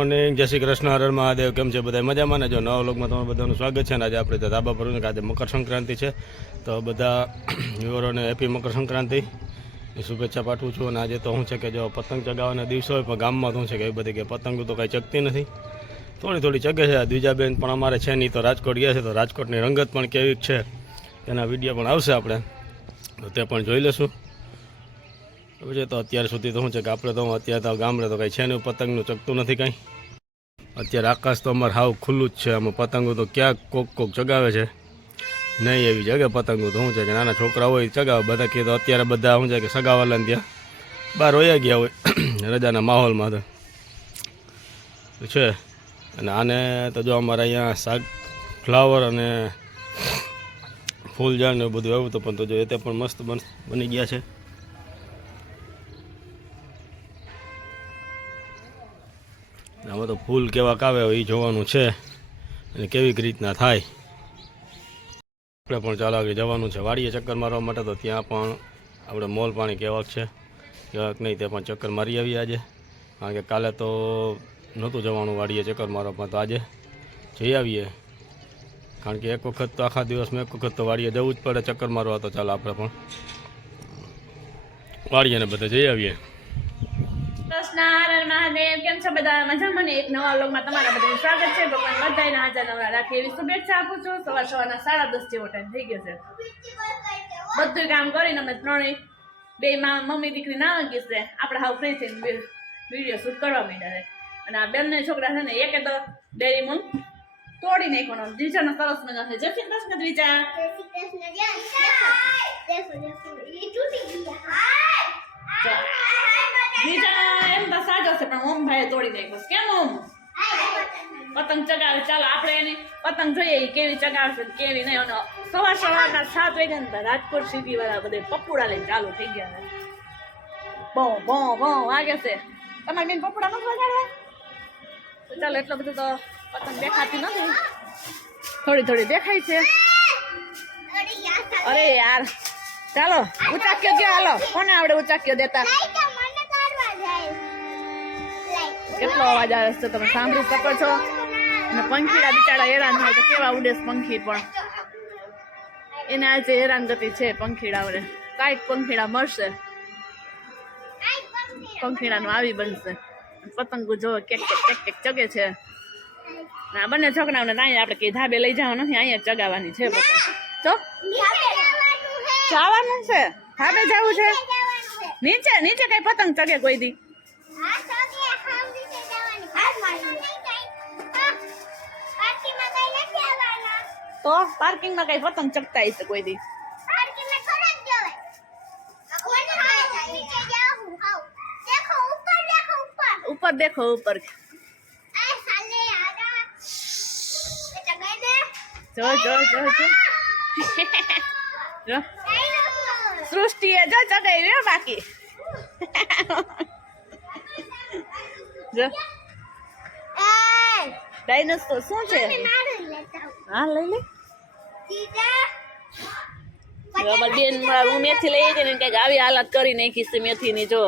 Morning, જય શ્રી કૃષ્ણ, હર હર મહાદેવ. કેમ છે બધા? મજામાં ને? જો નવા વ્લોગમાં તમારું બધાનું સ્વાગત છે. અને આજે આપણે ધાબા પર આજે મકર સંક્રાંતિ છે, તો બધા વ્યુઅરોને હેપી મકર સંક્રાંતિ ની શુભેચ્છા પાઠવું છું. અને આજે તો શું છે કે જો પતંગ ચગાવવાના દિવસો હોય, પણ ગામમાં શું છે કે એ બધી કે પતંગ તો કાંઈ ચગતી નથી, થોડી થોડી ચગે છે. દ્વિજાબેન પણ અમારે છે નહીં, તો રાજકોટ ગયા છે, તો રાજકોટની રંગત પણ કેવી છે તેના વિડીયો પણ આવશે આપણે, તો તે પણ જોઈ લઈશું. પછી તો અત્યાર સુધી તો શું છે કે આપણે તો અત્યારે તો ગામડે તો કંઈ છે નહીં, પતંગનું ચગતું નથી કાંઈ. અત્યારે આકાશ તો અમારે હાવ ખુલ્લું જ છે. આમાં પતંગો તો ક્યાંક કોક ચગાવે છે, નહીં એવી જગે પતંગો તો શું છે કે નાના છોકરા હોય ચગાવે. બધા કે તો અત્યારે બધા શું છે કે સગાવાલાને ત્યાં બહાર વયા ગયા હોય રજાના માહોલમાં તો છે. અને આને તો જો અમારે અહીંયા શાક ફ્લાવર અને ફૂલ ઝાડ ને એવું બધું આવ્યું હતું, પણ તો જો એ તે પણ મસ્ત બની ગયા છે. આમાં તો ફૂલ કેવાક આવે એ જોવાનું છે, અને કેવી રીતના થાય. આપણે પણ ચાલો આગળ જવાનું છે વાડીએ ચક્કર મારવા માટે, તો ત્યાં પણ આપણે મોલ પાણી કેવાક છે કેવાક નહીં તે પણ ચક્કર મારી આવીએ આજે. કારણ કે કાલે તો નહોતું જવાનું વાડીએ ચક્કર મારવામાં, તો આજે જઈ આવીએ. કારણ કે એક વખત તો આખા દિવસમાં એક વખત તો વાડીએ જવું જ પડે ચક્કર મારવા, તો ચાલો આપણે પણ વાડીએ ને બધે જઈ આવીએ. કૃષ્ણ મહાદેવ, કેમ છો બધા? મજામાં ને? એક નવા વ્લોગમાં તમારા બધાનું સ્વાગત છે. ભગવાન બધાને હાજર નવરા રાખે એવી શુભેચ્છા આપું છું. સવારના 10:30 જેવો ટાઈમ થઈ ગયો છે. બધું કામ કરીને અમે ત્રણેય બે મમ્મી દીકરી ના વાગી છે, આપણે હાવ ફ્રી થઈને વિડીયો શૂટ કરવા માંડ્યા છે. અને આ બેનને છોકરા છે ને, એકે તો ડેરી મૂન તોડી નાખવાનો, દ્વિજાનો સરસ મજા છે. જય શ્રી કૃષ્ણ દ્વિજા. એમ તો સાજો છે, પણ ઓમ ભાઈ તોડી નાખ્યો. કેમ ઓમ પતંગ ચગાવે? ચાલો આપણે એની પતંગ જોઈએ કેવી ચગાવશે કેવી નહીં. અને સવારના 7 વાગ્યા રાજકોટ સિટી વાળા બધે પપુડા લઈને ચાલુ થઈ ગયા છે. બહુ વાગે છે. તમારે બેન પપુડા નથી વગાડવા? તો ચાલો, એટલો બધો તો પતંગ દેખાતી નથી, થોડી દેખાય છે. અરે યાર, ચાલો ઉચાક્યો ગયો. હાલો, કોને આવડે ઉચાક્યો દેતા? કેટલો અવાજ આવે છે તમે સાંભળી શકો છો. અને પંખીડા બિચારા હેરાન થાય તો કેવા ઉડે પંખી, પણ એને આજે હેરાનગતિ છે પંખીડાઓને. કાંઈક પંખીડા મળશે, પંખીડાનું આવી બનશે. પતંગો જો કેક ચગે છે. આ બંને છોકરાઓને અહીંયા આપણે કઈ ધાબે લઈ જવા નથી, અહીંયા ચગાવવાની છે પતંગ. તો જવાનું છે, ધાબે જવું છે. નીચે કઈ પતંગ ચગે કોઈ દી? તો પાર્કિંગમાં કઈ પતંગ ચગતા હશે કોઈ દી? ઉપર દેખો, ઉપર જો સૃષ્ટિએ જો ચગાઈ રહ્યો બાકી. જો ડાયનોસોર શું છે? હા લઈ લે. બેન હું મેથી લઈ જઈને કઈક આવી હાલત કરી નાખી છે મેથી ની. જો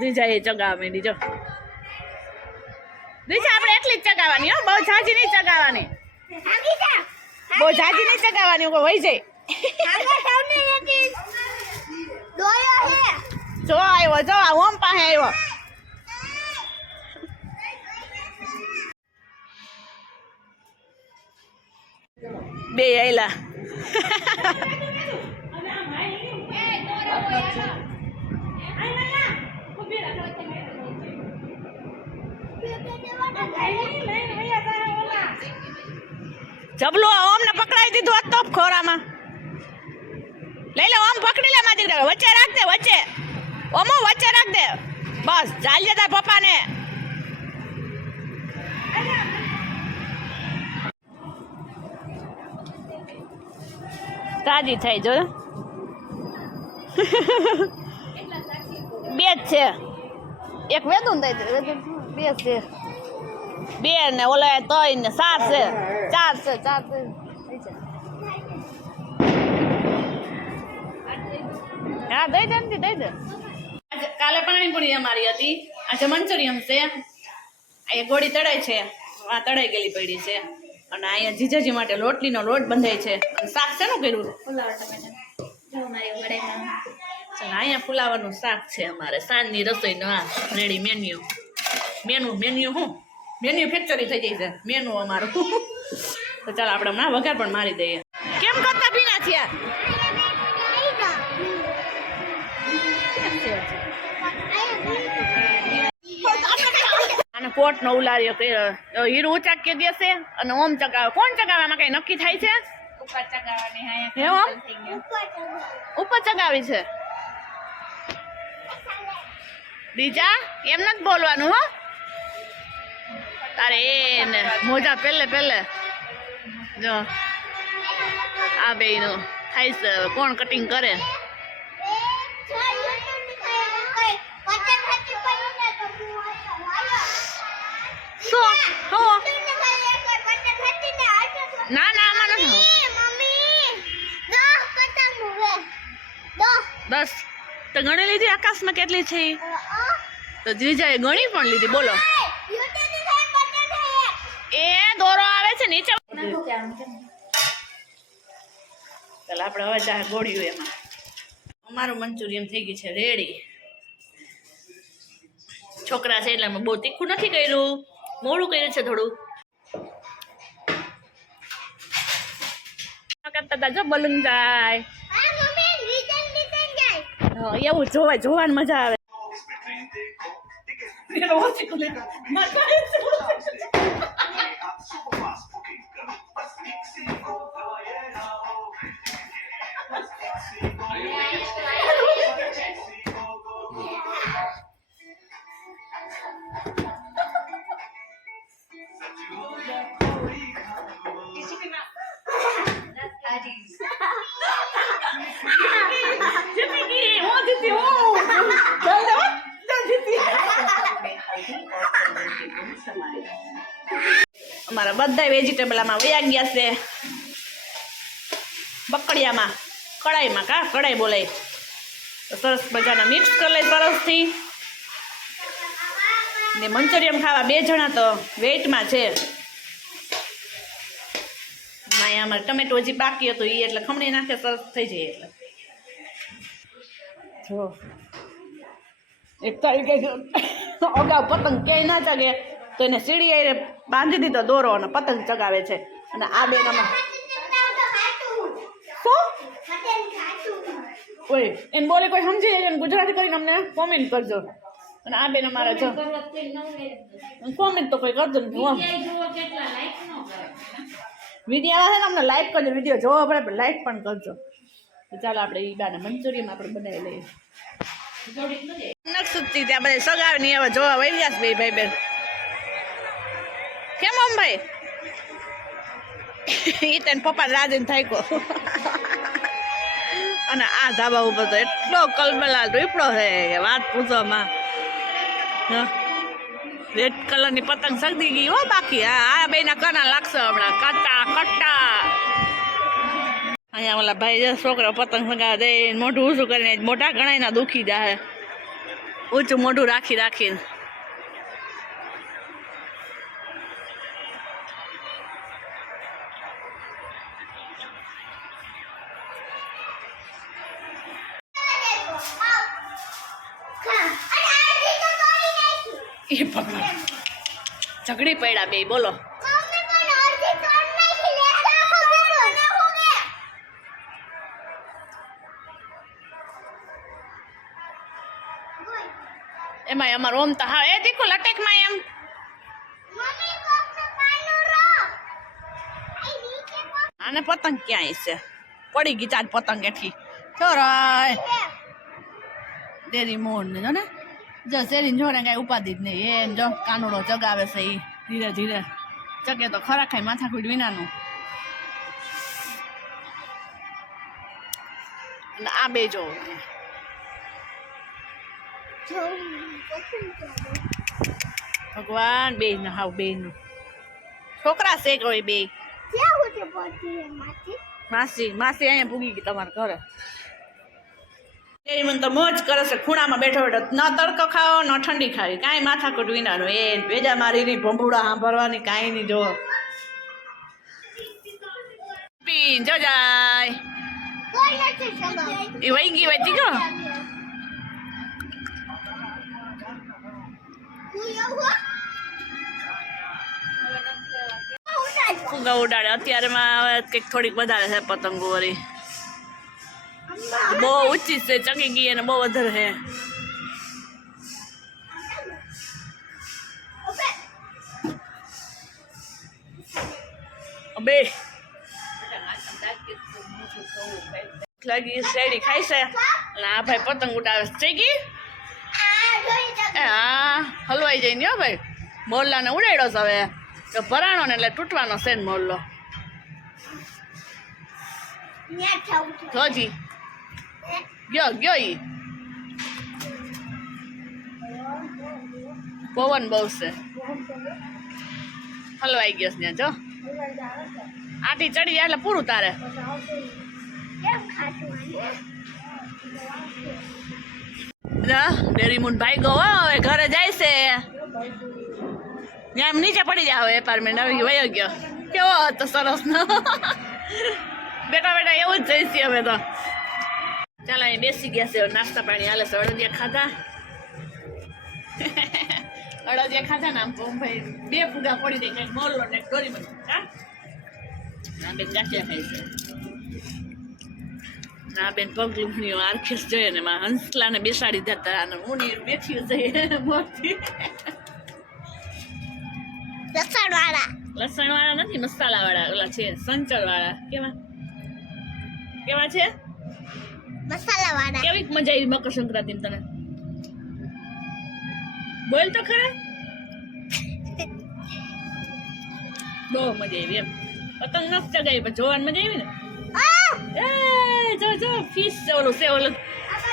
દ્વિજા એ ચગાવવા માંડી. જો દ્વિજા આપણે એટલી જ ચગાવવાની, હો બહુ ઝાઝી નહીં ચગાવવાની, બહુ ઝાઝી નહીં ચગાવવાની. વહી જાય. જો આવ્યો, જો ઓમ પાસે આવ્યો. બે આયલા. જબલો ઓમ ને પકડાવી દીધું હોત તો ખોરામાં. લઈ લે ઓમ, પકડી લે મારી દીકરા. વચ્ચે રાખ દે, વચ્ચે ઓમો વચ્ચે રાખ દે. બસ ચાલ જતા પપ્પાને. તાજી થઈ જો. બે જ છે, એક વેદું ને બે છે, બે ને ઓલા 3 ને 4 છે, 4 છે. હા દઈ દે ને દઈ દે. આજે કાલે પાણીપુરી અમારી હતી, આજે મંચુરિયમ છે. આ ગોળી તળાય છે, આ તળાઈ ગયેલી પડી છે. અને અહીંયા જીજાજી માટે રોટલીનો લોટ બંધાય છે. અને શાક શેનું કર્યું? ચાલ અહીંયા ફુલાવાનું શાક છે અમારે. સાંજની રસોઈનું આ રેડી મેન્યુ. મેન્યુ શું? મેન્યુ ફેક્ચરી થઈ જાય છે મેનુ અમારું. તો ચાલ આપણે હમણાં વઘાર પણ મારી દઈએ. કેમ કરતા ભીના થયા? અને કોટ નો ઉલાર્યો કર્યો. હીરો ઉચાક કે દેશે અને ઓમ ચગાવે. કોણ ચગાવવામાં કઈ નક્કી થાય છે? ઉપર ચગાવવાની. ઉપર ચગાવી છે બીજા એમ નથી બોલવાનું હો તારે. એને મોજા પહેલે જો આ બે નું થાય છે. કોણ કટિંગ કરે? ના ના આમાં નથી. 10 તો ગણી લીધી. આકાશમાં કેટલી છે? તો જીજાએ ગણી પણ લીધી. બોલો એ દોરો આવે છે નીચે. ચાલ આપણે હવે ચાહે ગોળ્યું એમાં. અમારું મંચુરિયમ થઈ ગયું છે રેડી. છોકરા છે એટલે અમે બહુ તીખું નથી કર્યું, મોડું કર્યું છે થોડું. જો બલૂન જાય એવું જોવાની મજા આવે. અમારા બધા વેજીટેબલ આમાં વયા ગયા છે બકડિયામાં, કડાઈમાં. કડાઈ બોલાય તો સરસ મજાના મિક્સ કરી લઈ સરસથી. ને મંચુરિયમ ખાવા 2 જણા તો વેઇટમાં છે. અહીંયા અમારે ટમેટો હજી બાકી હતું એ એટલે ખમણી નાખે સરસ થઈ જાય. એટલે જો એક તારીખે અગાઉ પતંગ ક્યાંય ના ચગે તો એને સીડી બાંધી દીધો દોરો અને પતંગ ચગાવે છે. અને આ બેનામાં ઓય એમ બોલે કોઈ સમજી જાય ગુજરાતી કરીને અમને કોમેન્ટ કરજો. અને આ બેન અમારે જો કોમેન્ટ તો કોઈ કરજો નહીં. વિડીયો આવે છે ને અમને લાઈક કરજો. વિડીયો જોવો પડે લાઈક પણ કરજો. તો ચાલો આપણે એ બાને મંચુરિયમ આપણે બનાવી લઈએ. નકસુતી ત્યાં બધા સગાવે નહીં હવે જોવા વહી ગયા બે ભાઈ બેન. કેમ આમ ભાઈ? એ તને પપ્પા રાજીને થાક્યો. અને આ ધાબા ઉપર તો એટલો કલબલાલ રીપડો છે વાત પૂછવામાં. રેડ કલરની પતંગ સગદી ગઈ હો બાકી. આ બેના કના લાગશે હમણાં કટ્ટા. અહીંયા ઓલા ભાઈ છોકરા પતંગ સગાવે દે મોઢું ઊંચું કરીને મોટા ઘણા દુખી જાય ઊંચું મોઢું રાખીને. એ ભગવાન ઝઘડી પડ્યા બે. બોલો એમાં અમારો ઓમ તો હા એ દીકુ લટેકમાં એમ આને પતંગ ક્યાંય છે પડી ગઈ ચાર પતંગ એઠી ચોરાય દેરી મોર ને જો ને જો શેરી જો ને કઈ ઉપાધિ જ નહીં. એ જો કાનુડો ચગાવે છે એ ધીરે ધીરે ચગે તો ખરા ખાય માથાકૂટ વિનાનું. આ બે જો ભગવાન બે ને હાવ બે નું છોકરા છે કોઈ બે. માસી અહીંયા પૂગી ગઈ તમારા ઘરે. એ મને તો મોજ કરે છે ખૂણામાં બેઠો બેઠો ન તડકો ખાવો ન ઠંડી ખાવી કાંઈ માથાકૂટ વિનાનું એ ભેજા મારીની ભંભુડા સાંભળવાની કાંઈ નહીં જો પીન જો જાય એ વહી ગઈ વચ્ચી જો ફુગા ઉડાડે અત્યારે માં હવે કંઈક થોડીક વધારે છે પતંગો વળી બહુ ઊંચી છે ચકી ગઈ અને બહુ વધારે છે અબે લાગી શેરડી ખાય છે અને આ ભાઈ પતંગ ઉડાવે છે ચકી હા હલવાઈ જઈને હો ભાઈ મોરલાને ઉડાડ્યો છે હવે તો ભરાણો ને એટલે તૂટવાનો છે ને મોરલો જોજી ગયો ઈ પવન બહુ છે હલવાઈ ગયો છે જો આટી ચડી જાય એટલે પૂરું તારે ડેરીમૂન ભાઈ ગયો હવે ઘરે જાય છે ત્યાં નીચે પડી જાય હવે એપાર્ટમેન્ટ હવે વયો ગયો કેવો હતો સરસ નો બેટા બેટા એવું જ જઈશી અમે તો ચાલો અહીં બેસી ગયા છે નાસ્તા પાણી હાલે છે અડદિયા ખાધા ને આમ ભાઈ બે ફુગા પડી દે કંઈક મોરલો ને ડોરી બની હા ના બેન ગાંઠિયા ખાઈ છે ના બેન પગલું આરખેસ જોઈએ ને માં હંસલા ને બેસાડી દેતા અને હું બેઠી જઈએ મોરથી લસણ વાળા નથી મસાલા વાળા ઓલા છે સંચળ વાળા કેવા છે મસાલા વાળા કેવી મજા આવી મકર સંક્રાંતિ તને બોલ તો ખરા બહુ મજા આવી એમ પતંગ નથી ચગાવી પણ જોવાની મજા આવી ને જો ફિશ છે ઓલું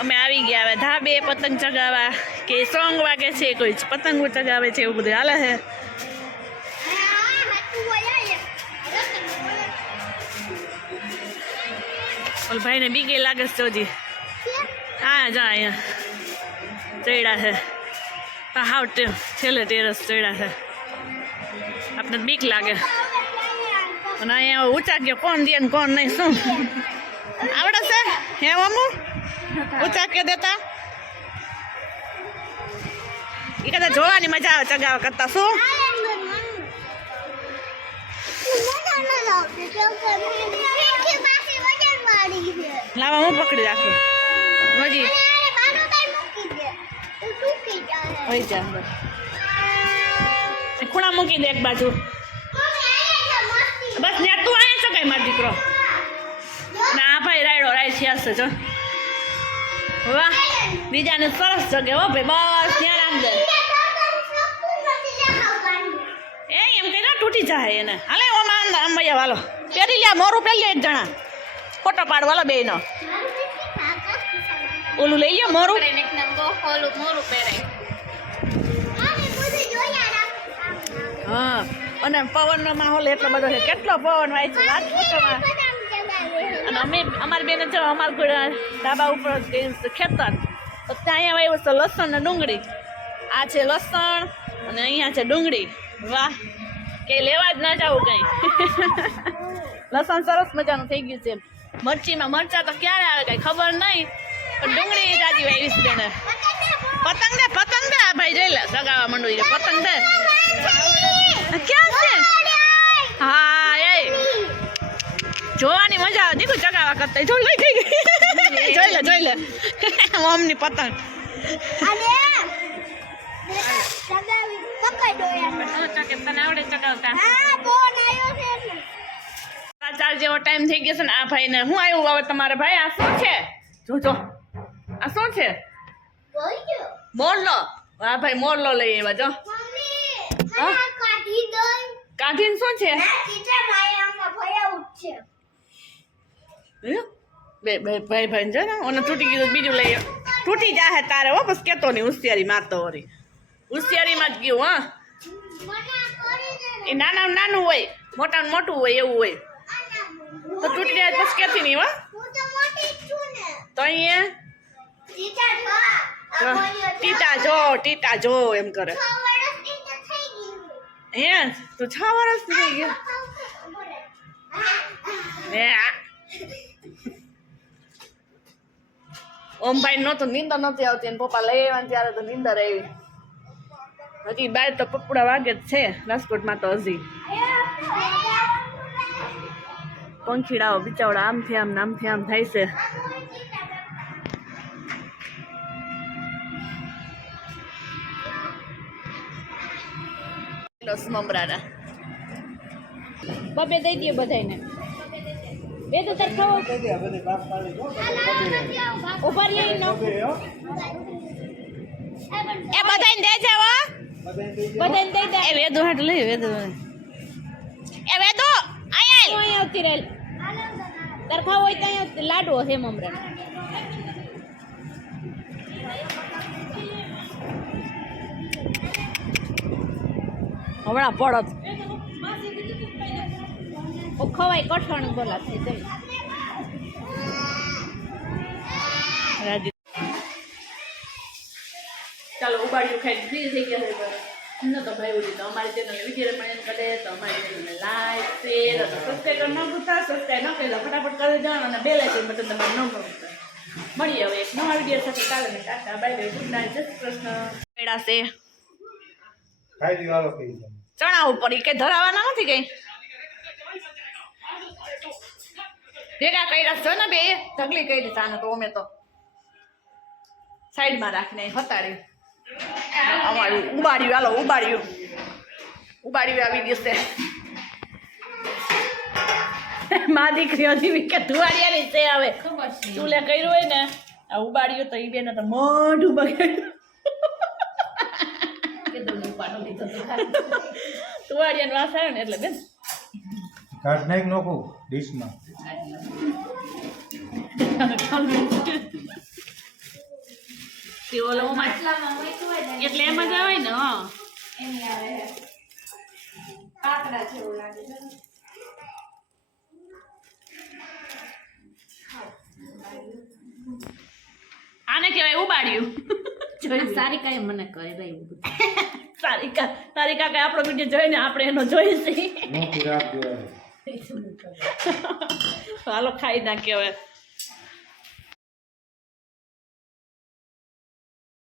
અમે આવી ગયા હવે ધાબે પતંગ ચગાવવા કે સોંગ વાગે છે કોઈ પતંગો ચગાવે છે એવું બધું હાલે છે ઓલ ભાઈને બીકે લાગે છે ચોજી હા જા અહીંયા ચડ્યા છે હાવ છેલ્લે ટેરસ ચડ્યા છે આપણે બીક લાગે અને અહીંયા ઊંચા ગયો કોણ દે ને કોણ નહીં શું આવડે છે હે અમુ ઊંચા કે દેતા એ કદાચ જોવાની મજા આવે ચગાવા કરતા શું લાવા હું પકડી રાખું હજી હોય જા ખૂણા મૂકી દે એક બાજુ બસ ને તું આયા છો કઈ મારો દીકરો ના ભાઈ રાયડો રાય થયા છે જો વાહ બીજાને સરસ જગે હો ભાઈ બસ ત્યાં રામ દે એ એમ કઈ ના તૂટી જાય એને હાલે ઓમાં અંબૈયા વાલો પહેરી લ્યા મોરું પહેરી લે એક જણા ફોટો પાડવાલો બે નો ઓલું લઈ લ્યો મોરું હા અને પવનનો માહોલ એટલો બધો છે કેટલો પવન વાય છે વાત પૂછોમાં અને અમારી બેને જો અમારે કોઈ ધાબા ઉપર ખેતર તો ત્યાં અહીંયા વાવ્યું છે લસણ ને ડુંગળી આ છે લસણ અને અહીંયા છે ડુંગળી વાહ કે લેવા જ ના જાવું કઈ લસણ સરસ મજાનું થઈ ગયું છે મરચીમાં મરચા તો ક્યારે આવે કઈ ખબર નહીં પણ ડુંગળી જાજી વાવી છે બેને પતંગ દે આ ભાઈ જોઈ લે સગાવા મંડવી છે પતંગ દે ક્યાં છે હા એ જોવાની મજા આવે દીકું ચગાવા કરતા જો લઈ ગઈ જોઈ લે મમ્મની પતંગ તને આવડે ચગાવતા ચાર જેવો ટાઈમ થઈ ગયો છે ને આ ભાઈ ને હું આવ્યું હવે તમારે ભાઈ આ શું છે જોજો આ શું છે મોરલો હા ભાઈ મોરલો લઈ આવ્યા જો કાઢીને શું છે બે ભાઈ જો ને ઓને તૂટી ગયું બીજું લઈ તૂટી જાહે તારે હો બસ કેતો નહીં હોશિયારી મારતો વળી હોશિયારીમાં જ ગયું હા એ નાનું હોય મોટું હોય એવું હોય તો તૂટી જાય પછી કેતી નહીં હો તો અહીંયા ટીચર જો ટીટા જો એમ કરે 6 વર્ષની તો થઈ ગઈ હે તો 6 વર્ષ થઈ ગયું હે ઓમભાઈ નો તો નીંદર નથી આવતી અને પપ્પા લઈ આવ્યા ને ત્યારે તો નીંદર આવી હજી બાર તો પપડા વાગે જ છે રાજકોટમાં તો હજી પંખીડાઓ બિચાવડા આમથી આમ નામથી આમ થાય છે મમરાના બબે દઈ દે બધાને બે તો તાર ખાવો ઉભા રહી નો એ બધાને દે છે હો બધાને દઈ દે એ વેદો હાટ લઈ વેદો એ વેદો અહીંયા આવતી રહે તાર ખાવો હોય ત્યાં લાડવો છે મમરા હમણાં પડત ખવાય કઠણ બોલા થઈ જાય ચાલો ઉબાડ્યું ખાઈને ફ્રી થઈ ગયા છે ન તો ભાઈ ઉડી તો અમારી ચેનલ વિડીયો પણ એમ કરે તો અમારી ચેનલને લાઈક શેર અને સબસ્ક્રાઈબ ન ભૂલતા સબસ્ક્રાઈબ ન કરી ફટાફટ કરી દેવાનું અને બેલ આઇકન બટન તમારે ન ભૂલતા મળીએ હવે એક નવા વિડીયો સાથે કાલે Tata bye bye good night જય શ્રી કૃષ્ણ પેડાસે ખાઈ દીવાલો કહી દે ચણા ઉપર ઈ કઈ ધરાવાના નથી કઈ ભેગા કર્યા છે ને બે ઢગલી કરી તાને તો અમે તો સાઈડમાં રાખીને હતાડી અમારું ઉબાડ્યું હાલો ઉબાડ્યું આવી દિવસે મા દીકરીઓ જેવી કે ધુવાડિયાની છે હવે ચૂલે કર્યું હોય ને આ ઉબાડ્યું તો ઈ બેન તો મોઢું બગાડ્યું ધુવાડિયાનો વાસ આવે ને એટલે બેન કાઢ નાખ નોખું ડીશમાં એટલે એમ જ આવે ને હા આને કહેવાય ઉબાડ્યું સારી કઈ મને કરી રહ્યું તારી કાકા આપણો વિડીયો જોઈને આપણે એનો જોઈશું નોખું રાખ દેવાનું હાલો ખાઈ નાખીએ હવે